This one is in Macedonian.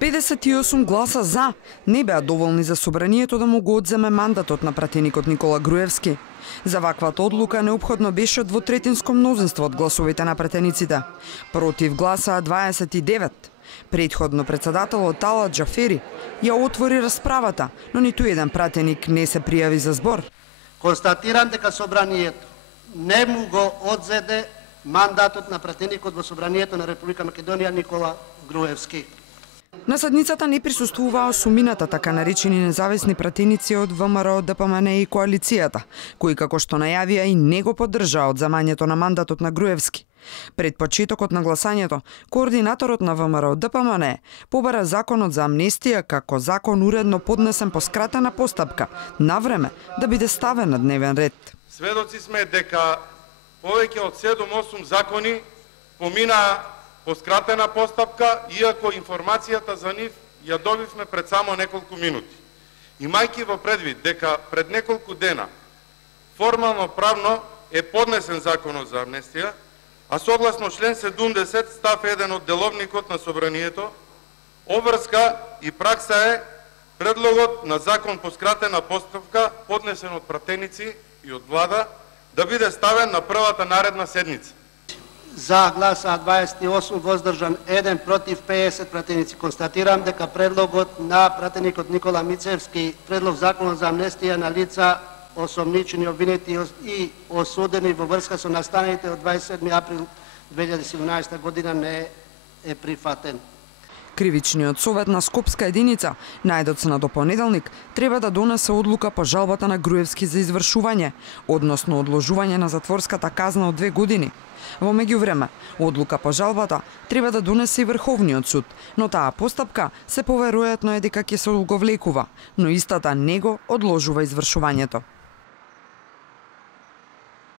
58 гласа за не беа доволни за собранието да му го одземе мандатот на пратеникот Никола Груевски. За ваквата одлука неопходно беше двотретинско мнозинство од гласовите на пратениците. Против гласаа 29. Предходно председателот Талат Джафери ја отвори расправата, но ниту еден пратеник не се пријави за збор. Констатирам дека собранието не му го одзеде мандатот на пратеникот во собранието на Република Македонија Никола Груевски. На седницата не присуствуваа осумината така наречени независни пратеници од ВМРО, ДПМН и коалицијата, кои како што најавија и не го поддржаа одземањето на мандатот на Груевски. Пред почетокот на гласањето, координаторот на ВМРО ДПМН побара законот за амнестија како закон уредно поднесен по скратена постапка, на време да биде ставен на дневен ред. Сведоци сме дека повеќе од 7-8 закони поминаа по скратена постапка, иако информацијата за нив ја добивме пред само неколку минути. Имајќи во предвид дека пред неколку дена формално правно е поднесен законот за амнестија, а согласно член 70 став 1 од деловникот на собранието, обврска и пракса е предлогот на закон по скратена постапка, поднесен од пратеници и од влада, да биде ставен на првата наредна седница. За гласа 28, воздржан 1, против 50 пратеници. Констатирам дека предлогот на пратеникот Никола Мицевски, предлог законот за амнестија на лица осомничени, обвинети и осудени во врска со настаните од 27 април 2017 година не е прифатен. Кривичниот совет на Скопска единица, најдоцна до понеделник, треба да донесе одлука по жалбата на Груевски за извршување, односно одложување на затворската казна од 2 години. Во меѓувреме, одлука по жалбата треба да донесе и Врховниот суд, но таа постапка се поверојатно е дека ќе се одговлекува, но истата не го одложува извршувањето.